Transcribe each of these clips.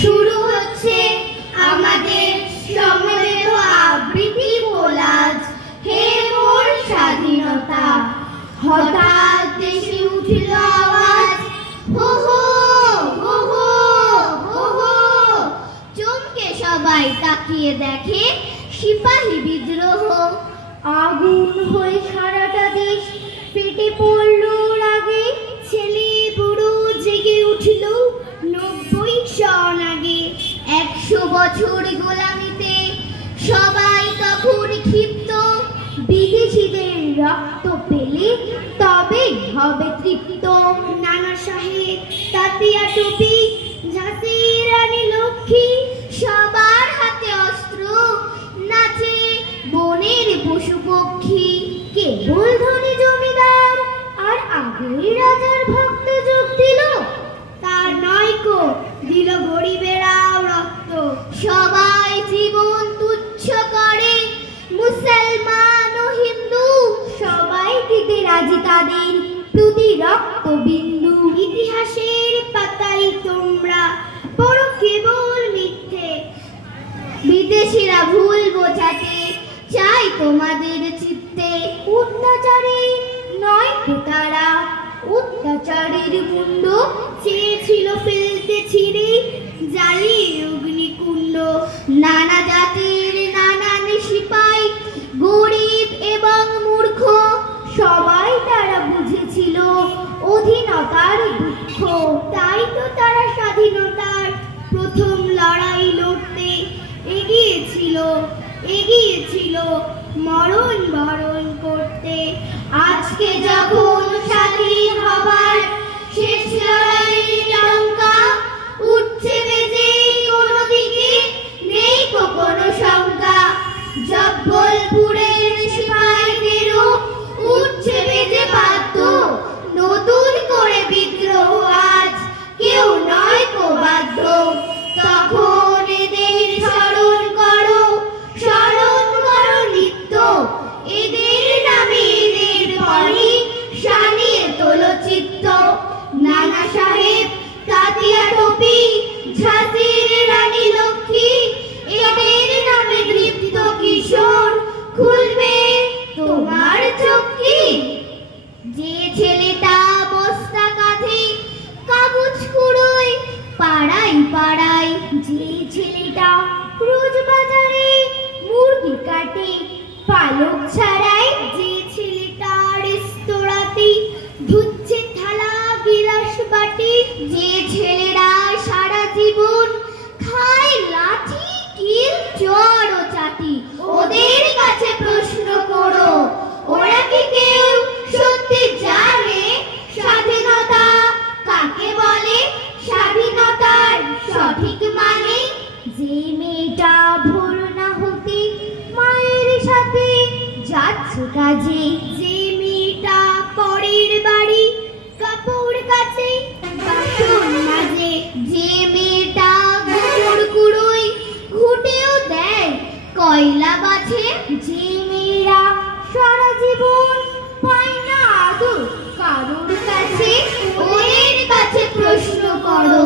শুরু হচ্ছে আমাদের সম্মিলিত আবৃত্তি কোলাজ হে মোর স্বাধীনতা। হঠাৎ দেশে উঠিল আওয়াজ। হো হো হো হো হো হো। চমকে সবাই তাকিয়ে দেখে সিপাহী বিদ্রোহ। আগুন হয়ে সারাটা দেশ পেটে পড়ল। আগে ছেলে বুড়ো জেগে উঠল। বছর গোলামিতে সবাই তখন ক্ষিপ্ত। বিদেশিদের রক্ত পেলে তবে হবে তৃপ্ত। নানা সাহেব তাতিয়া ইতিহাসের পাতাই তোমরা, বড় কেবল মিথ্যে। বিদেশিরা ভুল বোঝাতে চাই তোমাদের চিত্তে। অত্যাচারে নয় তারা, অত্যাচারের মুন্ড চেয়েছিল ফেলতে ছিঁড়ে জ্বালিয়ে অগ্নিকুণ্ড। নানা জাতির এগিয়েছিল মরণ বরণ করতে। আজকে যখন যে ছেলেটা বস্তা কাঁধে কাগজ কুড়োয় পাড়াই যে ছেলেটা রোজ বাজারে মুরগি কাটে, পালক ছাড়াই যাচ্ছে কাজে? যে মেয়েটা পরের বাড়ি, কাপড় কাছে মাজে। যে মেয়েটা গোবর কুড়োই ঘুটেও দেয়। কয়লা বাছে যে মেয়েরা সারা জীবন পায় না আদর। কারোর কাছে, ওদের কাছে প্রশ্ন করো।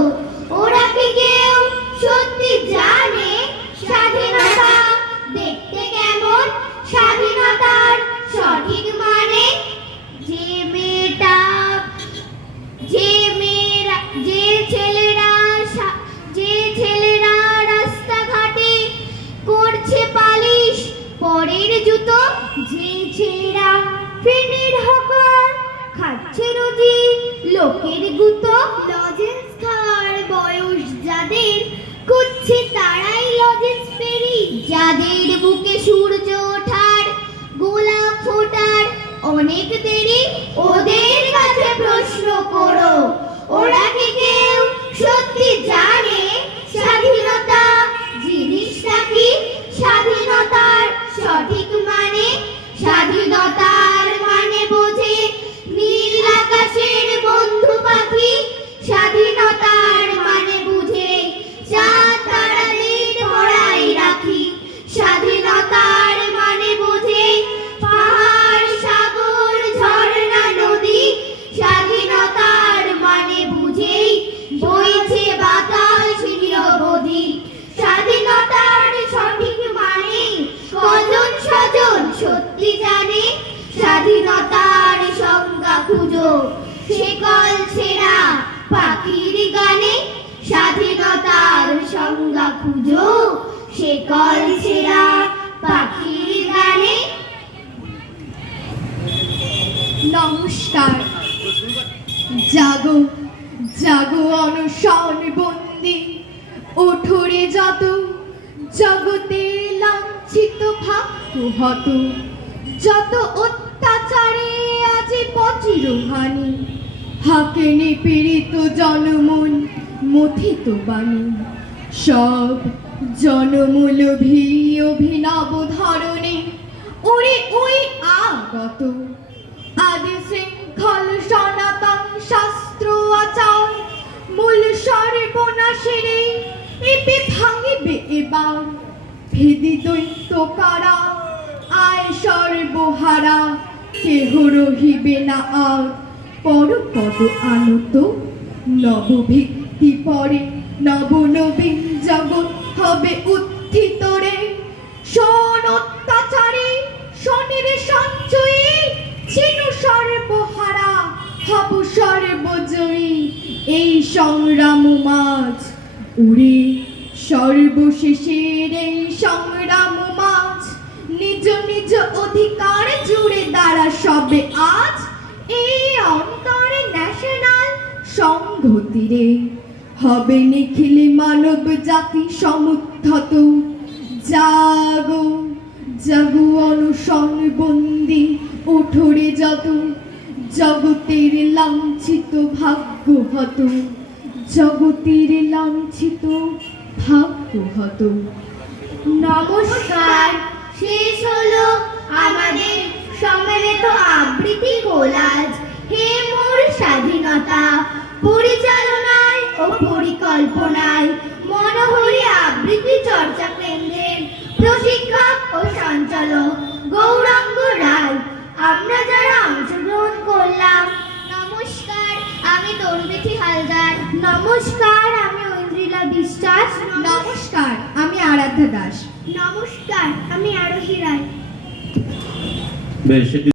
ওরা কি? করছে পালিশ, পরের জুতো যে ছেলেরা ট্রেনের হকার। খাচ্ছে রোজি লোকের গুতো, লজেন্স খাওয়ার বয়স যাদের করছে তারাই লজেন্স ফেরি। যাদের বুকে সূর্য ওঠার, গোলাপ ফোটার, অনেক দেরি ওদের কাছে প্রশ্ন করো। ওরা কি কেউ সত্যি জানে? খুঁজো, সে কল ছেঁড়া পাখির গানে। নমস্কার। জাগো জাগো অনশন বন্দি ওঠরে যত। জগতে লাঞ্ছিত ভাগ্য হত। যত অত্যাচারে আজ বজ্রহানি হাকে নিপীড়িত জনমন, মথিত বাণী। সব জনমূলভী অভিনব ধরনে ওরে ওই আগত আদি শৃঙ্খল সনাতন শাস্ত্র আচার। মূল সর্বনাশের এপে ভাঙিবে এবার। ভেদি দৈত্য কারা? আয় সর্বহারা, কেহ রহিবে না আর। পরপদ আনত নবভিত্তি পরে নব নবীন জগৎ হবে উত্থিত রে। শোন অত্যাচারে, শনির সঞ্চয়ী চিনু সর্বহারা, হব সর্বজয়ী। এই সংগ্রাম মাঝ উড়ে সর্বশেষের এই সংগ্রাম মাঝ। নিজ নিজ অধিকার জুড়ে দাঁড়া সবে আজ, এই অন্তরে ন্যাশনাল সংহতিরে হবে নিখিল মানব জাতি সমুদ্ধত জাগো জাগো অনশন বন্দি, ওঠরে যত। জগতের লাঞ্ছিত ভাগ্য হত। জগতের লাঞ্ছিত ভাগ্য হত। নমস্কার। শেষ হলো আমাদের সম্মিলিত আবৃত্তি কোলাজ। হে মোর স্বাধীনতা পরিচালনায় নমস্কার আমি ঐন্দ্রিলা বিশ্বাস। নমস্কার আমি আরাধ্যা দাস। নমস্কার আমি আরোহী রায়। বেশ